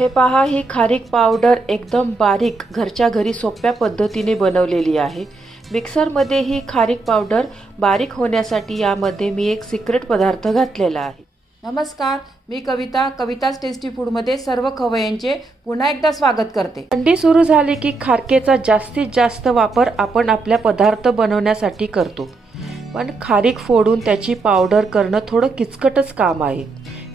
हे पहा ही खारीक पावडर एकदम बारीक घरच्या घरी सोप्या पद्धतीने बनवलेली आहे मिक्सरमध्ये ही खारीक पावडर बारीक होण्यासाठी यामध्ये मी एक सिक्रेट पदार्थ घातलेला आहे नमस्कार मी कविता कविताज टेस्टी फूडमध्ये सर्व खवयांचे पुन्हा एकदा स्वागत करते थंडी सुरू झाली की खारकेचा जास्तीत जास्त वापर आपण आपल्या पदार्थ बनवण्यासाठी करतो पण खारीक फोडून त्याची पावडर करणं थोडं किचकटच काम आहे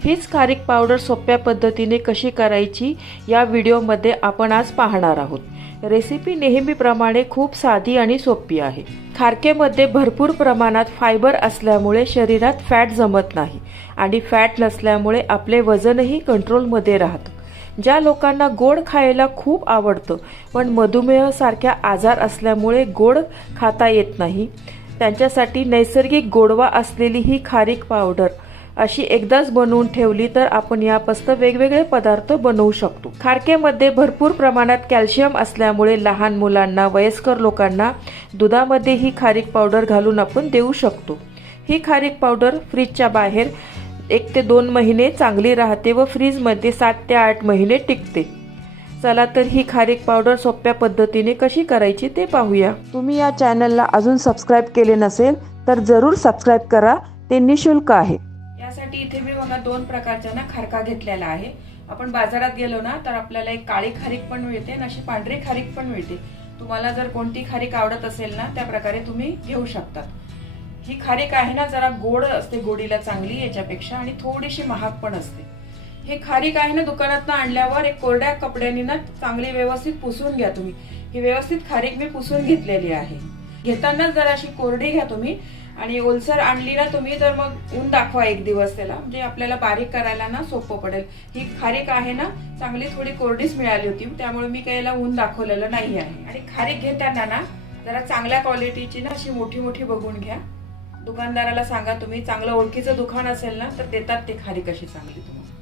हीच खारीक पावडर सोप्या पद्धतीने कशी करायची या व्हिडिओमध्ये आपण आज पाहणार आहोत रेसिपी नेहमीप्रमाणे खूप साधी आणि सोपी आहे खारकेमध्ये भरपूर प्रमाणात फायबर असल्यामुळे शरीरात फॅट जमत नाही आणि फॅट नसल्यामुळे आपले वजनही कंट्रोलमध्ये राहतं ज्या लोकांना गोड खायला खूप आवडतं पण मधुमेहसारख्या आजार असल्यामुळे गोड खाता येत नाही त्यांच्यासाठी नैसर्गिक गोडवा असलेली ही खारीक पावडर अशी एकदाच बनवून ठेवली तर आपण यापासून वेगवेगळे पदार्थ बनवू शकतो खारकेमध्ये भरपूर प्रमाणात कॅल्शियम असल्यामुळे लहान मुलांना वयस्कर लोकांना दुधामध्ये ही खारीक पावडर घालून आपण देऊ शकतो ही खारीक पावडर फ्रीजच्या बाहेर एक ते दोन महिने चांगली राहते व फ्रीजमध्ये सात ते आठ महिने टिकते चला तर ही खारीक पावडर सोप्या पद्धतीने कशी करायची ते पाहूया तुम्ही या चॅनलला अजून सबस्क्राईब केले नसेल तर जरूर सबस्क्राईब करा ते निशुल्क आहे त्यासाठी इथे मी बघा दोन प्रकारच्या ना खारका घेतलेला आहे आपण बाजारात गेलो ना तर आपल्याला एक काळी खारीक पण मिळते आणि अशी पांढरी खारीक पण मिळते तुम्हाला जर कोणती खारीक आवडत असेल ना त्या प्रकारे तुम्ही घेऊ शकता ही खारीक आहे ना जरा गोड असते गोडीला चांगली याच्यापेक्षा आणि थोडीशी महाग पण असते हे खारीक आहे ना दुकानात आणल्यावर एक कोरड्या कपड्याने ना चांगली व्यवस्थित पुसून घ्या तुम्ही ही व्यवस्थित खारीक मी पुसून घेतलेली आहे घेताना जरा अशी कोरडी घ्या तुम्ही आणि ओलसर आणली ना तुम्ही तर मग ऊन दाखवा एक दिवस त्याला म्हणजे आपल्याला बारीक करायला ना सोपं पडेल ही खारीक आहे ना चांगली थोडी कोरडीच मिळाली होती त्यामुळे मी काही याला ऊन दाखवलेलं नाही आहे आणि खारीक घेताना ना जरा चांगल्या क्वालिटीची ना अशी मोठी मोठी बघून घ्या दुकानदाराला सांगा तुम्ही चांगलं ओळखीचं दुकान असेल ना तर देतात ते खारीक अशी चांगली तुम्हाला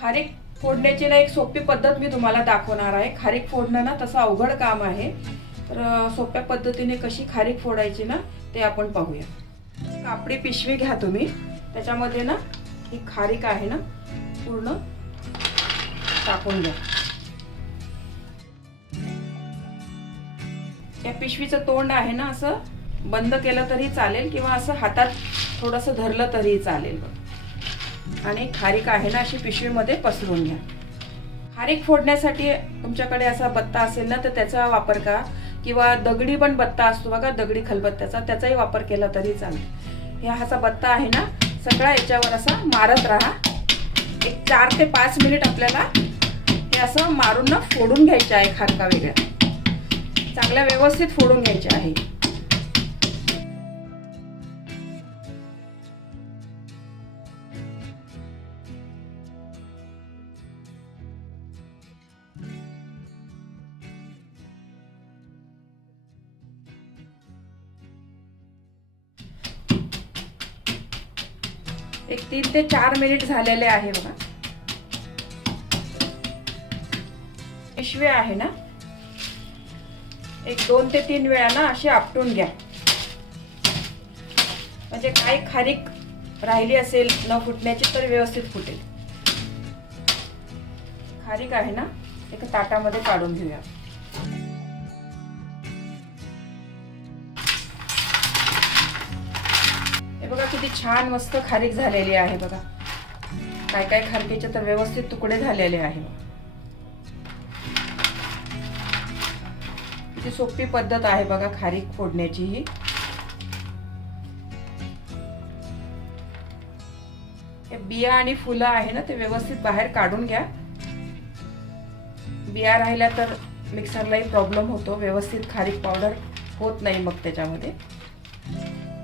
खारीक फोडण्याची ना एक सोपी पद्धत मी तुम्हाला दाखवणार आहे खारीक फोडणं ना तसं अवघड काम आहे तर सोप्या पद्धतीने कशी खारीक फोडायची ना ते आपण पाहूया कापडी पिशवी घ्या तुम्ही त्याच्यामध्ये ना ही खारीक आहे ना पूर्ण टाकून द्या या पिशवीचं तोंड आहे ना असं बंद केलं तरी चालेल किंवा असं हातात थोडंसं धरलं तरी चालेल आणि खारीक आहे ना अशी पिशवीमध्ये पसरून घ्या खारीक फोडण्यासाठी तुमच्याकडे असा बत्ता असेल ना तर त्याचा वापर करा किंवा दगडी पण बत्ता असतो बघा दगडी खलबत्त्याचा त्याचाही वापर केला तरी चालेल ह्या असा बत्ता आहे ना सगळा याच्यावर असा मारत राहा एक चार ते पाच मिनिट आपल्याला हे असं मारून ना फोडून घ्यायचे आहे खारका वेगळ्या चांगल्या व्यवस्थित फोडून घ्यायचे आहे एक तीन ते चार मिनिट झालेले आहे बघा पिशवे आहे ना एक दोन ते तीन वेळा ना अशी आपटून घ्या म्हणजे काही खारीक राहिली असेल न फुटण्याची तर व्यवस्थित फुटेल खारीक आहे ना एका ताटामध्ये काढून घेऊया बघा किती छान मस्त खारीक झालेली आहे बघा काय काय खारकीचे तर व्यवस्थित तुकडे झालेले आहे ती सोपी पद्धत आहे बघा खारीक फोडण्याची ही बिया आणि फुलं आहे ना ते व्यवस्थित बाहेर काढून घ्या बिया राहिल्या तर मिक्सरलाही प्रॉब्लेम होतो व्यवस्थित खारीक पावडर होत नाही मग त्याच्यामध्ये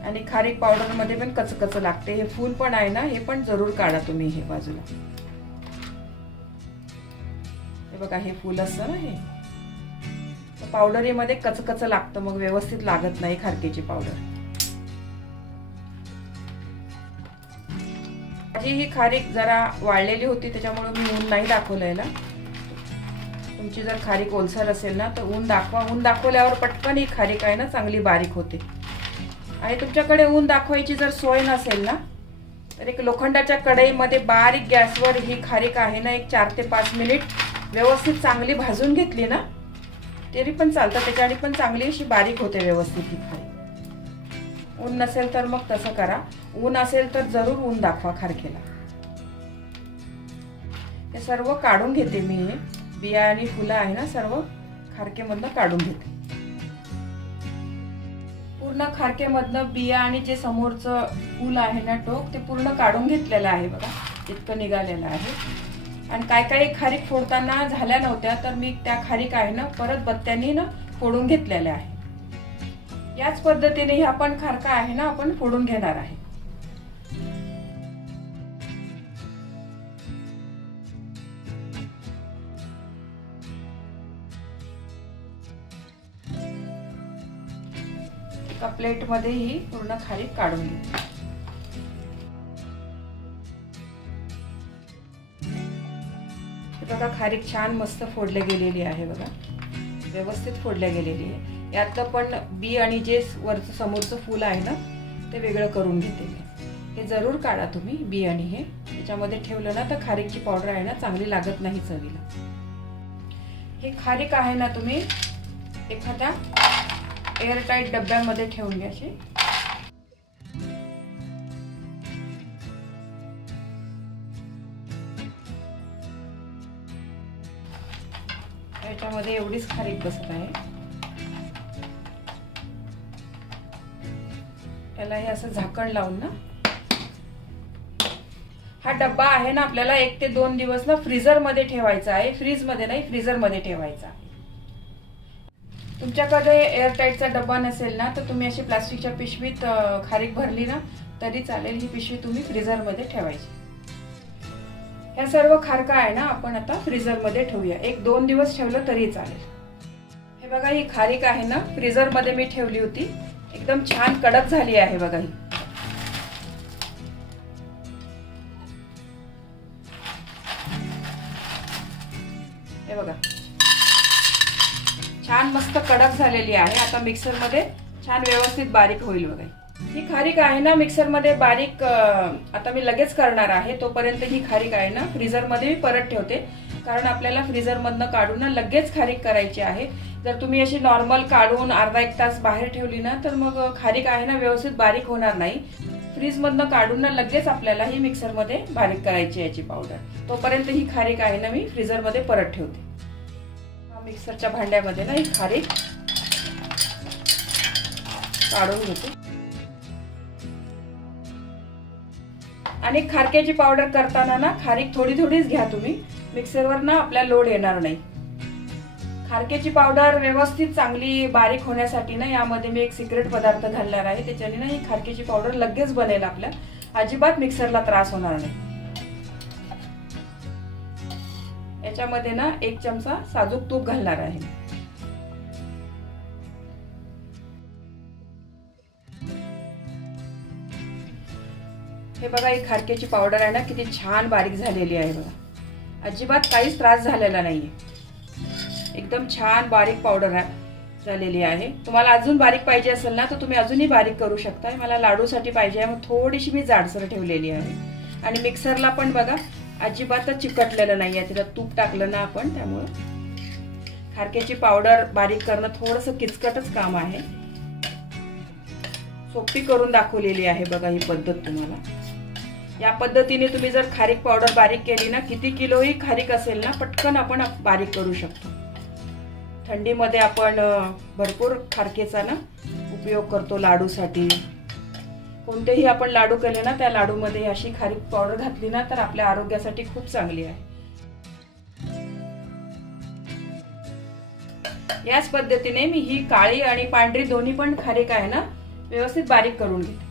आणि खारीक पावडरमध्ये पण कचकच लागते हे फूल पण आहे ना हे पण जरूर काढा तुम्ही हे बाजूला हे बघा हे फूल असतं ना हे पावडरीमध्ये कचकच लागतं मग व्यवस्थित लागत नाही खारकेची पावडर माझी ही खारीक जरा वाळलेली होती त्याच्यामुळे मी ऊन नाही दाखवलं ना तुमची जर खारीक ओलसर असेल ना तर ऊन दाखवा ऊन दाखवल्यावर पटकन ही खारीक आहे ना चांगली बारीक होते आणि तुमच्याकडे ऊन दाखवायची जर सोय नसेल ना तर एक लोखंडाच्या कढईमध्ये बारीक गॅसवर ही खारीक आहे ना एक चार ते पाच मिनिट व्यवस्थित चांगली भाजून घेतली ना तरी पण चालतं त्याच्याने पण चांगली अशी बारीक होते व्यवस्थित ही खारी ऊन नसेल तर मग तसं करा ऊन असेल तर जरूर ऊन दाखवा खारखेला हे सर्व काढून घेते मी बिया आणि फुलं आहे ना सर्व खारकेमधनं काढून घेते पूर्ण खारकेमधनं बिया आणि जे समोरचं फूल आहे ना टोक ते पूर्ण काढून घेतलेलं आहे बघा इतकं निघालेलं आहे आणि काय काही खारीक फोडताना झाल्या नव्हत्या तर मी त्या खारीक आहे ना परत बत्त्यांनी ना फोडून घेतलेल्या आहे याच पद्धतीने ह्या पण खारका आहे ना आपण फोडून घेणार आहे मध्ये ही पूर्ण खारीक काढून हे बघा खारीक छान मस्त फोडल्या गेलेली आहे बघा व्यवस्थित फोडल्या गेलेली आहे यातलं पण बी आणि जे वरचं समोरचं फूल आहे ना ते वेगळं करून घेते हे जरूर काढा तुम्ही बी आणि हे त्याच्यामध्ये ठेवलं ना तर खारीकची पावडर आहे ना चांगली लागत नाही चवीला हे खारीक आहे ना तुम्ही एखाद्या एअरटाईट डब्यामध्ये ठेवली घ्यायची याच्यामध्ये एवढीच खारीक बसत आहे त्याला हे असं झाकण लावून ना हा डब्बा आहे ना आपल्याला एक ते दोन दिवस ना मध्ये ठेवायचा आहे मध्ये नाही मध्ये ठेवायचा तुमच्याकडे एअरटाईटचा डब्बा नसेल ना तर तुम्ही अशी प्लास्टिकच्या पिशवीत खारीक भरली ना तरी चालेल ही पिशवी तुम्ही फ्रीझरमध्ये ठेवायची ह्या सर्व खारका आहे ना आपण आता फ्रीझरमध्ये ठेवूया एक दोन दिवस ठेवलं तरी चालेल हे बघा ही खारीक आहे ना फ्रीझरमध्ये मी ठेवली होती एकदम छान कडक झाली आहे बघा ही मस्त कडक झालेली आहे आता मिक्सरमध्ये छान व्यवस्थित बारीक होईल बघा ही खारीक आहे ना मिक्सरमध्ये बारीक आता मी लगेच करणार आहे तोपर्यंत ही खारीक आहे ना फ्रीझरमध्ये मी परत ठेवते कारण आपल्याला फ्रीझरमधनं काढून ना लगेच खारीक करायची आहे जर तुम्ही अशी नॉर्मल काढून अर्धा एक तास बाहेर ठेवली ना तर मग खारीक आहे ना व्यवस्थित बारीक होणार नाही फ्रीजमधनं काढून ना लगेच आपल्याला ही मिक्सरमध्ये बारीक करायची याची पावडर तोपर्यंत ही खारीक आहे ना मी फ्रीझरमध्ये परत ठेवते मिक्सरच्या भांड्यामध्ये ना एक खारीक काढून घेते आणि खारक्याची पावडर करताना ना खारीक थोडी थोडीच घ्या तुम्ही मिक्सरवर ना आपल्या लोड येणार नाही खारक्याची पावडर व्यवस्थित चांगली बारीक होण्यासाठी ना यामध्ये मी एक सिक्रेट पदार्थ घालणार आहे त्याच्याने ना ही खारक्याची पावडर लगेच बनेल आपल्या अजिबात मिक्सरला त्रास होणार नाही याच्यामध्ये ना एक चमचा साजूक तूप घालणार आहे हे बघा ही खारकेची पावडर आहे ना किती छान बारीक झालेली आहे बघा अजिबात काहीच त्रास झालेला नाहीये एकदम छान बारीक पावडर झालेली आहे तुम्हाला अजून बारीक पाहिजे असेल ना तर तुम्ही अजूनही बारीक करू शकता मला लाडूसाठी पाहिजे आहे मग थोडीशी मी जाडसर ठेवलेली आहे आणि मिक्सरला पण बघा अजिबातच चिकटलेलं नाही आहे त्याच्यात तूप टाकलं ना आपण त्यामुळं खारक्याची पावडर बारीक करणं थोडंसं किचकटच काम आहे सोपी करून दाखवलेली आहे बघा ही पद्धत तुम्हाला या पद्धतीने तुम्ही जर खारीक पावडर बारीक केली ना किती किलोही खारीक असेल ना पटकन आपण बारीक करू शकतो थंडीमध्ये आपण भरपूर खारकेचा ना उपयोग करतो लाडूसाठी कोणतेही आपण लाडू केले ना त्या लाडूमध्ये अशी खारीक पावडर घातली ना तर आपल्या आरोग्यासाठी खूप चांगली आहे याच पद्धतीने मी ही काळी आणि पांढरी दोन्ही पण खारीक आहे ना व्यवस्थित बारीक करून घेते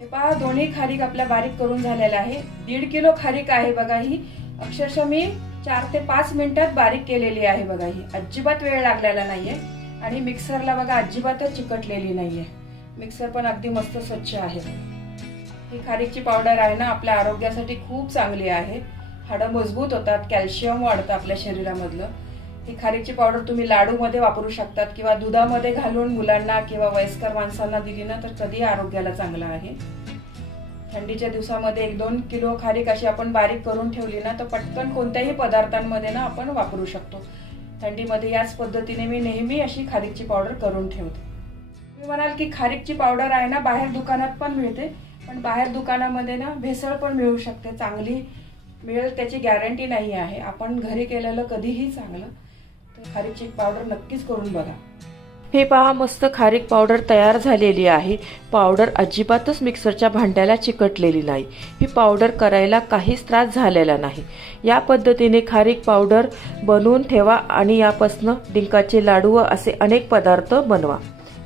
हे पहा दोन्ही खारीक आपल्या बारीक करून झालेल्या आहे दीड किलो खारीक आहे बघा ही अक्षरशः मी चार ते पाच मिनिटात बारीक केलेली आहे बघा ही अजिबात वेळ लागलेला नाहीये आणि मिक्सरला बघा अजिबातच चिकटलेली नाहीये मिक्सर पण अगदी मस्त स्वच्छ आहे ही खारीकची पावडर आहे ना आपल्या आरोग्यासाठी खूप चांगली आहे हाडं मजबूत होतात कॅल्शियम वाढतं आपल्या शरीरामधलं ही खारीकची पावडर तुम्ही लाडूमध्ये वापरू शकतात किंवा दुधामध्ये घालून मुलांना किंवा वयस्कर माणसांना दिली ना तर कधी आरोग्याला चांगलं आहे थंडीच्या दिवसामध्ये एक दोन किलो खारीक अशी आपण बारीक करून ठेवली ना तर पटकन कोणत्याही पदार्थांमध्ये ना आपण वापरू शकतो थंडीमध्ये याच पद्धतीने मी नेहमी अशी खारीकची पावडर करून ठेवते तुम्ही म्हणाल की खारीकची पावडर आहे ना बाहेर दुकानात पण मिळते पण बाहेर दुकानामध्ये ना भेसळ पण मिळू शकते चांगली मिळेल त्याची गॅरंटी नाही आहे आपण घरी केलेलं कधीही चांगलं तर खारीकची पावडर नक्कीच करून बघा हे पहा मस्त खारीक पावडर तयार झालेली आहे पावडर अजिबातच मिक्सरच्या भांड्याला चिकटलेली नाही ही पावडर करायला काहीच त्रास झालेला नाही या पद्धतीने खारीक पावडर बनवून ठेवा आणि यापासनं डिंकाचे लाडू असे अनेक पदार्थ बनवा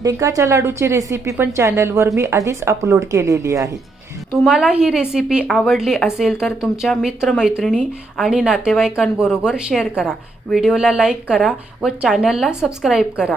डिंकाच्या लाडूची रेसिपी पण चॅनलवर मी आधीच अपलोड केलेली आहे तुम्हाला ही रेसिपी आवडली असेल तर तुमच्या मित्रमैत्रिणी आणि नातेवाईकांबरोबर शेअर करा व्हिडिओला लाईक करा व चॅनलला सबस्क्राईब करा